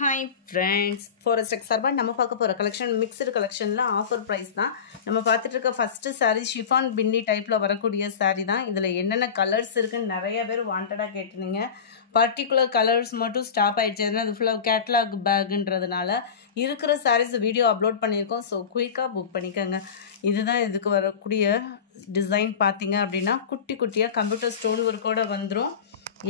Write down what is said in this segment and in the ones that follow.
Hi friends, Forest Exarba நம்ம பார்க்க போற கலெக்ஷன் மிக்ஸ்டு கலெக்ஷன்ல ஆஃபர் பிரைஸ் தான். நம்ம பார்த்துட்டு இருக்க ஃபர்ஸ்ட் saree chiffon பின்னி டைப்ல வரக்கூடிய saree தான். இதுல என்னென்ன கலர்ஸ் இருக்குன்னு நிறைய பேர் வாண்டடா கேட்டிருந்தீங்க. பர்టిక్యులர் கலர்ஸ் மட்டும் ஸ்டாப் ஆயிடுச்சு. அது ஃபுல்லா கேட்டலாக் பேக்ன்றதுனால இருக்கிற sarees வீடியோ அப்லோட் பண்ணியிருக்கோம். ஸோ குயிக்கா புக் பண்ணிக்கோங்க. இதுதான் இதுக்கு வரக்கூடிய டிசைன் பார்த்தீங்க அப்படின்னா குட்டி குட்டியா கம்ப்யூட்டர் ஸ்டோன் ஒர்க்கோட வந்துடும்.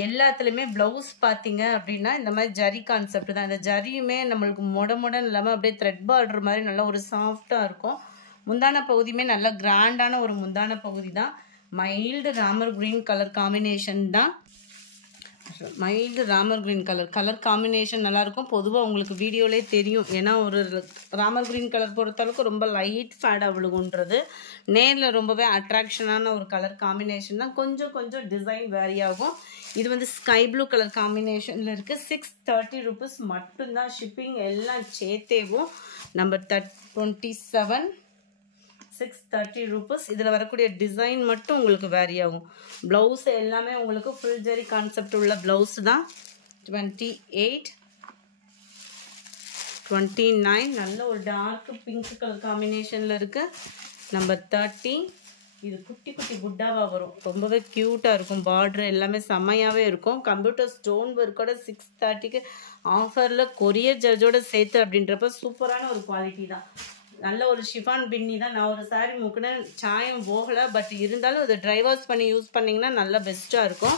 எல்லாத்துலேயுமே ப்ளவுஸ் பார்த்தீங்க அப்படின்னா இந்த மாதிரி ஜரி கான்செப்ட் தான். இந்த ஜரியுமே நம்மளுக்கு மொடன்னு இல்லாமல் அப்படியே த்ரெட் பார்டர் மாதிரி நல்லா ஒரு சாஃப்டாக இருக்கும். முந்தான பகுதியுமே நல்லா கிராண்டான ஒரு முந்தான பகுதி தான். Mild Ramar green colour combination தான். Mild Ramar green colour combination நல்லாயிருக்கும். பொதுவாக உங்களுக்கு வீடியோலே தெரியும். ஏன்னா ஒரு ராமர் கிரீன் கலர் பொறுத்தளவுக்கு ரொம்ப லைட் ஃபேடாக விழுகுன்றது நேரில் ரொம்பவே அட்ராக்ஷனான ஒரு கலர் காம்பினேஷன் தான். கொஞ்சம் டிசைன் வேரி ஆகும். இது வந்து ஸ்கை ப்ளூ கலர் காம்பினேஷனில் இருக்குது. 630 rupees மட்டும்தான். ஷிப்பிங் எல்லாம் சேர்த்தேவும். Number 27 630 rupees. இதில் வரக்கூடிய டிசைன் மட்டும் உங்களுக்கு வேரி ஆகும். ப்ளவுஸ் எல்லாமே உங்களுக்கு ஃபுல் ஜரி கான்செப்ட் உள்ள ப்ளவுஸ் தான். 28 29 நல்ல ஒரு டார்க் பிங்க் கலர் காம்பினேஷனில் இருக்குது. நம்பர் 30 இது குட்டி குட்டி புட்டாவாக வரும். ரொம்பவே க்யூட்டாக இருக்கும். பார்டர் எல்லாமே செம்மையாகவே இருக்கும். கம்ப்யூட்டர் ஸ்டோன் ஒர்க்கோட 630க்கு ஆஃபரில் கொரியர் சார்ஜோட சேர்த்து அப்படின்றப்ப சூப்பரான ஒரு குவாலிட்டி தான். நல்ல ஒரு ஷிஃபான் பின்னி தான். நான் ஒரு சாரீ முக்கின சாயம் போகலை. பட் இருந்தாலும் அதை ட்ரை வாஷ் பண்ணி யூஸ் பண்ணிங்கன்னா நல்லா பெஸ்ட்டாக இருக்கும்.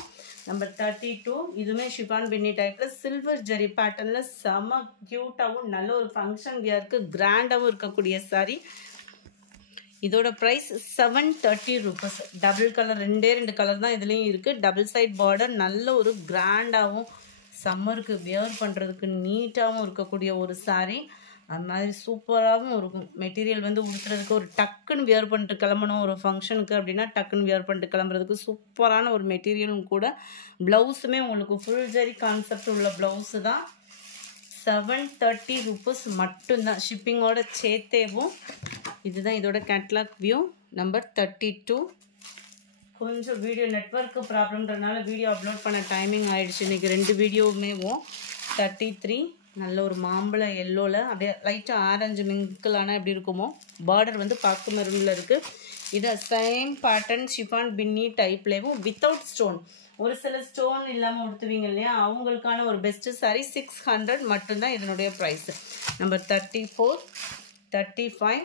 நம்பர் 32 இதுவுமே ஷிஃபான் பின்னி டைப்பில் சில்வர் ஜரி பேட்டர்னில் செம்ம க்யூட்டாகவும் நல்ல ஒரு ஃபங்க்ஷன் வியருக்கு கிராண்டாகவும் இருக்கக்கூடிய சாரீ. இதோட ப்ரைஸ் 730 rupees. டபுள் கலர் ரெண்டு கலர் தான் இதுலேயும் இருக்குது. டபுள் சைட் பார்டர் நல்ல ஒரு கிராண்டாகவும் சம்மருக்கு வியர் பண்ணுறதுக்கு நீட்டாகவும் இருக்கக்கூடிய ஒரு சாரீ. அது மாதிரி சூப்பராகவும் இருக்கும். மெட்டீரியல் வந்து உடுத்துறதுக்கு ஒரு டக்குன்னு வியர் பண்ணிட்டு கிளம்பணும் ஒரு ஃபங்க்ஷனுக்கு அப்படின்னா டக்குன்னு வியர் பண்ணிட்டு கிளம்புறதுக்கு சூப்பரான ஒரு மெட்டீரியலும் கூட. ப்ளவுஸுமே உங்களுக்கு ஃபுல் ஜரி கான்செப்ட் உள்ள ப்ளவுஸு தான். 730 rupees மட்டும்தான். ஷிப்பிங்கோட சேர்த்தேவும். இதுதான் இதோட கேட்லாக் வியூ. நம்பர் 32 கொஞ்சம் வீடியோ நெட்வொர்க்கு ப்ராப்ளம்ன்றதுனால வீடியோ அப்லோட் பண்ண டைமிங் ஆகிடுச்சு. இன்றைக்கி 2 வீடியோவுமேவும். 33 நல்ல ஒரு மாம்பழ எல்லோவில் அப்படியே லைட்டாக ஆரஞ்சு மிங்கிளான எப்படி இருக்குமோ. பார்டர் வந்து பாக்கு மெரூனில் இருக்குது. இதை சேம் பேட்டர்ன் ஷிஃபான் பின்னி டைப்லேயும் வித்தவுட் ஸ்டோன். ஒரு சில ஸ்டோன் இல்லாமல் உடுத்துவீங்க இல்லையா, அவங்களுக்கான ஒரு பெஸ்ட்டு சாரீ. 600 மட்டும்தான் இதனுடைய ப்ரைஸு. நம்பர் 34 35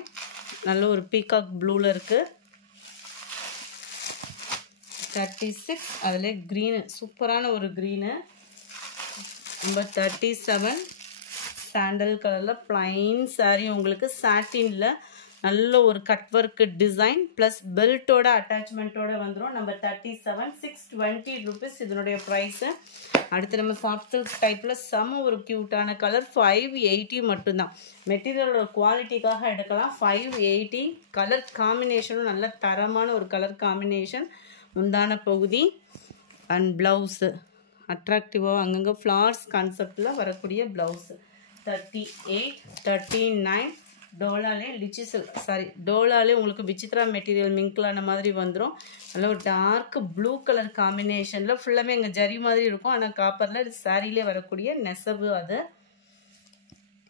நல்ல ஒரு பீகாக் ப்ளூவில் இருக்குது. 36 அதில் க்ரீனு சூப்பரான ஒரு க்ரீனு. நம்பர் 37 சாண்டல் கலரில் ப்ளைன் சாரீ. உங்களுக்கு சாட்டினில் நல்ல ஒரு கட் ஒர்க் டிசைன் ப்ளஸ் பெல்ட்டோட அட்டாச்மெண்ட்டோட வந்துடும். நம்பர் 37 620 rupees இதனுடைய ப்ரைஸு. அடுத்து நம்ம சாஃப்ட் சில்க் டைப்பில் செம்ம ஒரு க்யூட்டான கலர். 580 மட்டும்தான். மெட்டீரியலோட குவாலிட்டிக்காக எடுக்கலாம். 580 கலர் காம்பினேஷனும் நல்ல தரமான ஒரு கலர் காம்பினேஷன். முந்தான பகுதி அண்ட் ப்ளவுஸு அட்ராக்டிவாக அங்கங்கே ஃப்ளார்ஸ் கான்செப்டில் வரக்கூடிய ப்ளவுஸு. 38 39 டோலாலே டோலாலே உங்களுக்கு விசித்ரா மெட்டீரியல் மிங்க்லான மாதிரி வந்துடும். நல்ல ஒரு டார்க் ப்ளூ கலர் காம்பினேஷனில் ஃபுல்லாமே எங்கள் ஜரி மாதிரி இருக்கும். ஆனால் காப்பரில் சாரியிலே வரக்கூடிய நெசவு அது.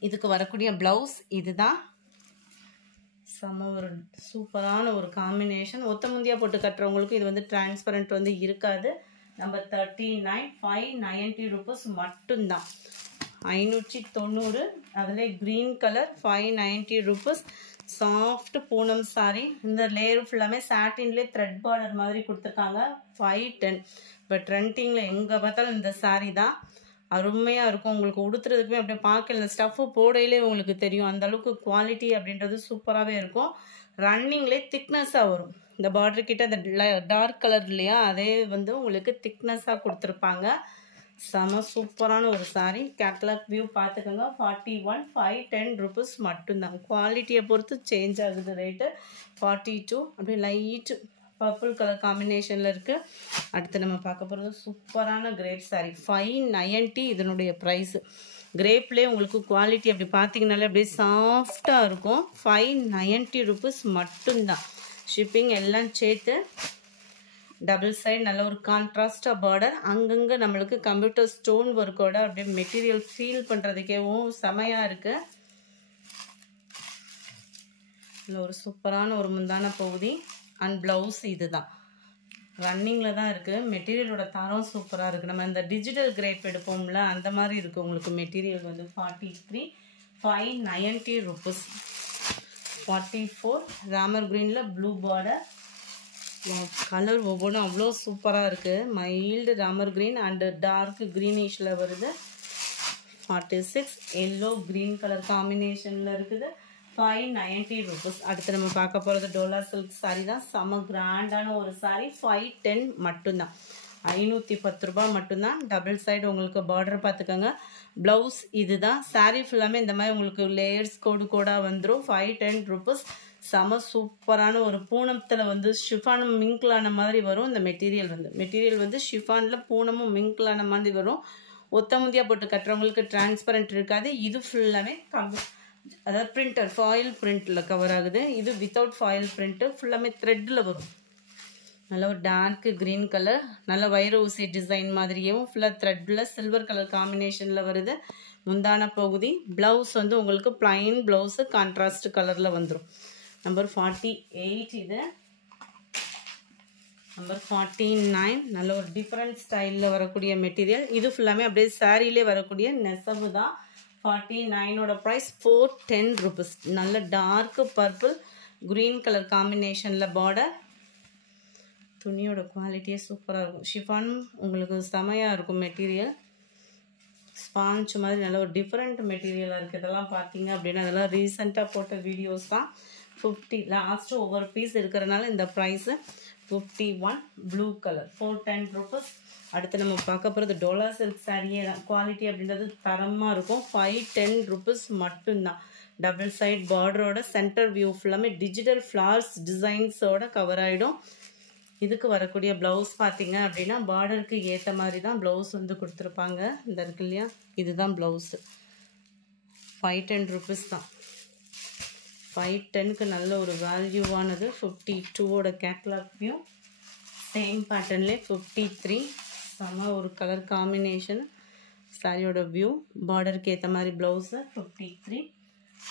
இதுக்கு வரக்கூடிய ப்ளவுஸ் இதுதான். செம்ம ஒரு சூப்பரான ஒரு காம்பினேஷன். ஒத்த முந்தியாக போட்டு கட்டுறவங்களுக்கு இது வந்து டிரான்ஸ்பரண்ட் வந்து இருக்காது. நம்பர் 39 590 rupees மட்டும்தான். 590 அதில் green colour 590 rupees. Soft Poonam sari. இந்த லேயர் ஃபுல்லாமே சாட்டின்லேயே த்ரெட் பார்டர் மாதிரி கொடுத்துருக்காங்க. 510 இப்போ ட்ரெண்டிங்கில் எங்கே பார்த்தாலும் இந்த சாரீ தான். அருமையாக இருக்கும். உங்களுக்கு உடுத்துறதுக்குமே அப்படியே பார்க்கல இந்த ஸ்டஃப்பு போடையிலே உங்களுக்கு தெரியும். அந்தளவுக்கு குவாலிட்டி அப்படின்றது சூப்பராகவே இருக்கும். ரன்னிங்லேயே திக்னஸாக வரும். இந்த பார்டர் கிட்ட அந்த டார்க் கலர் இல்லையா, அதே வந்து உங்களுக்கு திக்னஸாக கொடுத்துருப்பாங்க. செம சூப்பரான ஒரு சாரீ. கேட்லாக் வியூ பார்த்துக்கோங்க. 41 510 rupees மட்டும்தான். குவாலிட்டியை பொறுத்து சேஞ்ச் ஆகுது ரேட்டு. 42 அப்படியே லைட் பர்பிள் கலர் காம்பினேஷனில் இருக்குது. அடுத்து நம்ம பார்க்க போகிறது சூப்பரான கிரேப் சாரீ. 590 இதனுடைய ப்ரைஸு. கிரேப்லேயே உங்களுக்கு குவாலிட்டி அப்படி பார்த்தீங்கனாலே அப்படியே சாஃப்டாக இருக்கும். 590 rupees மட்டும்தான். ஷிப்பிங் எல்லாம் சேர்த்து டபுள் சைடு நல்ல ஒரு கான்ட்ராஸ்டாக பார்டர். அங்கங்கே நம்மளுக்கு கம்ப்யூட்டர் ஸ்டோன் ஒர்க்கோட அப்படியே மெட்டீரியல் ஃபீல் பண்ணுறதுக்கேவும் செமையாக இருக்குது. இதில் ஒரு சூப்பரான ஒரு முந்தான பகுதி அண்ட் ப்ளவுஸ் இது தான் ரன்னிங்கில் தான் இருக்குது. மெட்டீரியலோட தரம் சூப்பராக இருக்குது. நம்ம இந்த டிஜிட்டல் கிரேப் எடுப்போம்ல அந்த மாதிரி இருக்குது உங்களுக்கு மெட்டீரியல் வந்து. 43,590 rupees. 44 ராமர் க்ரீனில் ப்ளூ பார்டர். கலர் ஒவ்வொன்றும் அவ்வளோ சூப்பராக இருக்குது. Mild Ramar green and dark க்ரீனிஷில் வருது. 46 எல்லோ க்ரீன் கலர் காம்பினேஷனில் இருக்குது. 590 rupees. அடுத்து நம்ம பார்க்க போகிறது டோலா சில்க் சாரீ தான். செம கிராண்டான ஒரு சாரீ. 510 மட்டும்தான். 510 ரூபாய் மட்டும்தான். டபுள் சைடு உங்களுக்கு பார்டர் பார்த்துக்கோங்க. ப்ளவுஸ் இது தான். சாரீ ஃபுல்லாமே இந்த மாதிரி உங்களுக்கு லேயர்ஸ் கோடாக வந்துடும். 510 rupees. செம சூப்பரான ஒரு பூனத்தில் வந்து ஷிஃபானும் மிங்க்லான மாதிரி வரும். இந்த மெட்டீரியல் வந்து ஷிஃபானில் பூனமும் மிங்க்லான மாதிரி வரும். ஒத்த முந்தியாக போட்டு கட்டுறவங்களுக்கு டிரான்ஸ்பரண்ட் இருக்காது. இது ஃபுல்லாமே அதாவது பிரிண்டர் ஃபாயில் பிரிண்டில் கவர் ஆகுது. இது வித்தவுட் ஃபாயில் பிரிண்ட்டு ஃபுல்லாமே த்ரெட்டில் வரும். நல்ல ஒரு டார்க் க்ரீன் கலர், நல்ல வைர ஊசி டிசைன் மாதிரியும் ஃபுல்லாக த்ரெட்டில் சில்வர் கலர் காம்பினேஷனில் வருது. முந்தான பகுதி. ப்ளவுஸ் வந்து உங்களுக்கு பிளைன் ப்ளவுஸு கான்ட்ராஸ்ட் கலரில் வந்துடும். நம்பர் 48 இது. நம்பர் 49 நல்ல ஒரு டிஃப்ரெண்ட் ஸ்டைலில் வரக்கூடிய மெட்டீரியல். இது ஃபுல்லாமே அப்படியே சாரியிலே வரக்கூடிய நெசவு தான். 49ஓட ப்ரைஸ் 410 rupees. நல்ல டார்க் பர்பிள் க்ரீன் கலர் காம்பினேஷனில் பார்டர். துணியோட குவாலிட்டியே சூப்பராக இருக்கும். ஷிஃபான் உங்களுக்கு செமையாக இருக்கும் மெட்டீரியல். ஸ்பாஞ்ச் மாதிரி நல்ல ஒரு டிஃப்ரெண்ட் மெட்டீரியலாக இருக்குது. இதெல்லாம் பார்த்தீங்க அப்படின்னா அதெல்லாம் ரீசெண்டாக போட்ட வீடியோஸ் தான். 50 லாஸ்ட்டு ஒவ்வொரு பீஸ் இருக்கிறனால இந்த ப்ரைஸு 51 ப்ளூ கலர் 410 rupees. அடுத்து நம்ம பார்க்க போகிறது டோலா சில்க் சாரியே தான். குவாலிட்டி அப்படின்றது தரமாக இருக்கும். 510 rupees மட்டும்தான். டபுள் சைட் பார்டரோட சென்டர் வியூ ஃபுல்லாமே டிஜிட்டல் ஃப்ளார்ஸ் டிசைன்ஸோட கவர் ஆகிடும். இதுக்கு வரக்கூடிய ப்ளவுஸ் பார்த்தீங்க அப்படின்னா பார்டருக்கு ஏற்ற மாதிரி தான் ப்ளவுஸ் வந்து கொடுத்துருப்பாங்க. இந்த இருக்கு இல்லையா, இதுதான் ப்ளவுஸு. 510 rupees தான். 510க்கு நல்ல ஒரு வேல்யூவானது. 52ஓட கேட்லாக் வியூ சேம் பேட்டர்ன்லேயே 53 செம ஒரு கலர் காம்பினேஷன். சாரியோட வியூ பார்டருக்கு ஏற்ற மாதிரி ப்ளவுஸு 53.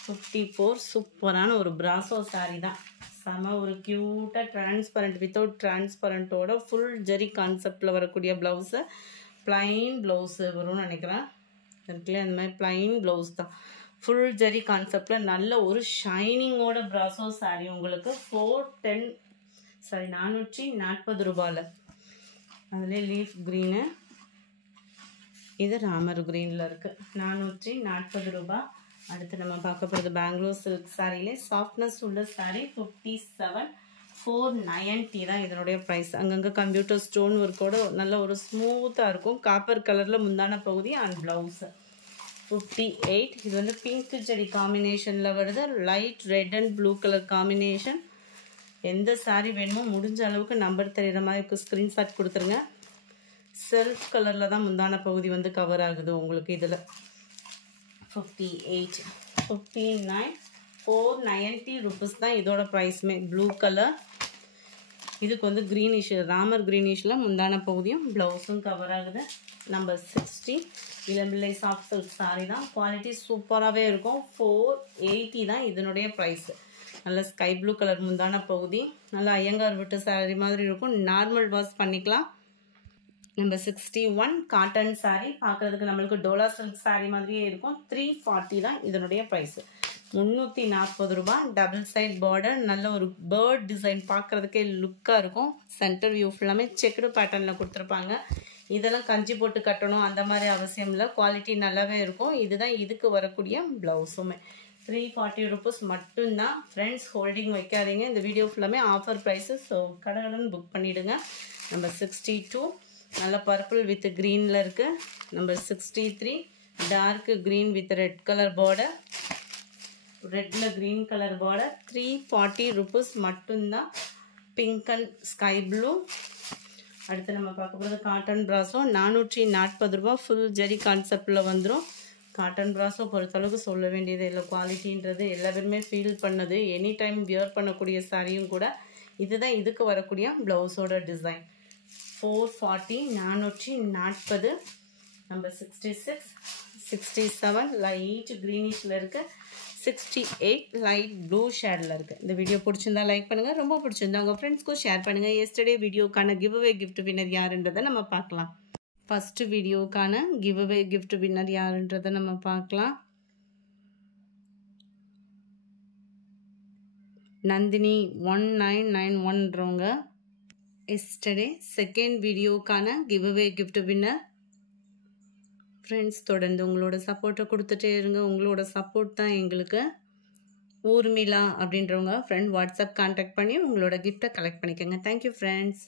54 சூப்பரான ஒரு பிராசோ சாரீ தான். செம ஒரு க்யூட்டாக டிரான்ஸ்பரண்ட் வித்தவுட் டிரான்ஸ்பரண்ட்டோட ஃபுல் ஜெரி கான்செப்டில் வரக்கூடிய ப்ளவுஸு. ப்ளைன் ப்ளவுஸு வரும்னு நினைக்கிறேன். இருக்குல்ல அந்த மாதிரி ப்ளைன் ப்ளவுஸ் தான். ஃபுல் ஜெரி கான்செப்டில் நல்ல ஒரு ஷைனிங்கோட பிராசோ சாரீ உங்களுக்கு 440 ரூபாயில். அதுலேயே லீஃப் க்ரீனு, இது ராமர் க்ரீனில் இருக்குது. 440 ரூபாய். அடுத்து நம்ம பார்க்க போகிறது பெங்களூர் சில்க் சாரியிலே சாஃப்ட்னஸ் உள்ள சாரீ. 57,490 தான் இதனுடைய ப்ரைஸ். அங்கங்கே கம்ப்யூட்டர் ஸ்டோன் ஒர்க்கோட நல்ல ஒரு ஸ்மூத்தாக இருக்கும். காப்பர் கலரில் முந்தான பகுதி அண்ட் ப்ளவுஸு. 58. இது வந்து பிங்க் ஜெரி காம்பினேஷனில் வருது. Light red and blue colour combination. எந்த சாரீ வேணுமோ முடிஞ்ச அளவுக்கு நம்பர் தெரிகிற மாதிரி ஸ்க்ரீன்ஷாட் கொடுத்துருங்க. செல்ஃப் கலரில் தான் முந்தான பகுதி வந்து கவர் ஆகுது உங்களுக்கு இதில். 58. 59,490 rupees தான் இதோட ப்ரைஸுமே. Blue colour. இதுக்கு வந்து க்ரீனிஷ் ராமர் க்ரீனிஷில் முந்தான பகுதியும் ப்ளவுஸும் கவர் ஆகுது. நம்பர் 60 இளம்பிள்ளை சாஃப்ட் சில்க் சாரீ தான். குவாலிட்டி சூப்பராகவே இருக்கும். 480 தான் இதனுடைய ப்ரைஸு. நல்ல ஸ்கை ப்ளூ கலர் முந்தான பகுதி. நல்லா ஐயங்கார் விட்டு சாரீ மாதிரி இருக்கும். நார்மல் வாஷ் பண்ணிக்கலாம். Number 61 cotton sari. பார்க்குறதுக்கு நம்மளுக்கு டோலா சில்க் சாரீ மாதிரியே இருக்கும். 340 தான் இதனுடைய ப்ரைஸு. 340 ரூபாய். Double side border. நல்ல ஒரு பேர்ட் டிசைன் பார்க்குறதுக்கே லுக்காக இருக்கும். சென்டர் வியூ ஃபுல்லாமே செக்குடு பேட்டர்னில் கொடுத்துருப்பாங்க. இதெல்லாம் கஞ்சி போட்டு கட்டணும் அந்த மாதிரி அவசியம் இல்லை. குவாலிட்டி நல்லாவே இருக்கும். இதுதான் இதுக்கு வரக்கூடிய ப்ளவுஸுமே. 340 rupees மட்டும்தான். ஃப்ரெண்ட்ஸ் ஹோல்டிங் வைக்காதீங்க. இந்த வீடியோ ஃபுல்லாமே ஆஃபர் ப்ரைஸு. ஸோ கடகடன் புக் பண்ணிவிடுங்க. நம்பர் 62 நல்ல பர்பிள் வித் க்ரீனில் இருக்குது. Number 63 dark green with red colour border. ரெட்டில் க்ரீன் கலர் பார்டர். 340 rupees மட்டும்தான். Pink and sky blue. அடுத்து நம்ம பார்க்க போகிறது காட்டன் ப்ராஸோ. 440 ரூபா. ஃபுல் ஜெரி கான்செப்டில் வந்துடும். காட்டன் ப்ராஸோ பொறுத்தளவுக்கு சொல்ல வேண்டியது இல்லை. குவாலிட்டின்றது எல்லா பேருமே ஃபீல் பண்ணது. எனி டைம் வியர் பண்ணக்கூடிய சாரியும் கூட. இதுதான் இதுக்கு வரக்கூடிய ப்ளவுஸோட டிசைன். 440 440 நம்பர் 66 67 லைட் க்ரீனிஷில் இருக்குது 68 லைட் ப்ளூ ஷேடில் இருக்குது. இந்த வீடியோ பிடிச்சிருந்தா லைக் பண்ணுங்கள், ரொம்ப பிடிச்சிருந்தா உங்கள் ஃப்ரெண்ட்ஸ்க்கும் ஷேர் பண்ணுங்கள். எஸ்டர்டே வீடியோக்கான கிவ் அவே கிஃப்ட் வின்னர் யாருன்றதை நம்ம பார்க்கலாம். ஃபஸ்ட்டு வீடியோக்கான கிவ் அவே கிஃப்ட் வின்னர் யாருன்றதை நம்ம பார்க்கலாம். நந்தினி 1991ன்றவங்க. எஸ்டர்டே செகண்ட் வீடியோக்கான giveaway gift winner. Friends, தொடர்ந்து உங்களோட சப்போர்ட்டை கொடுத்துட்டே இருங்க. உங்களோட சப்போர்ட் தான் எங்களுக்கு. ஊர்மிளா அப்படின்றவங்க ஃப்ரெண்ட் வாட்ஸ்அப் கான்டாக்ட் பண்ணி உங்களோட கிஃப்ட்டை கலெக்ட் பண்ணிக்கோங்க. Thank you friends.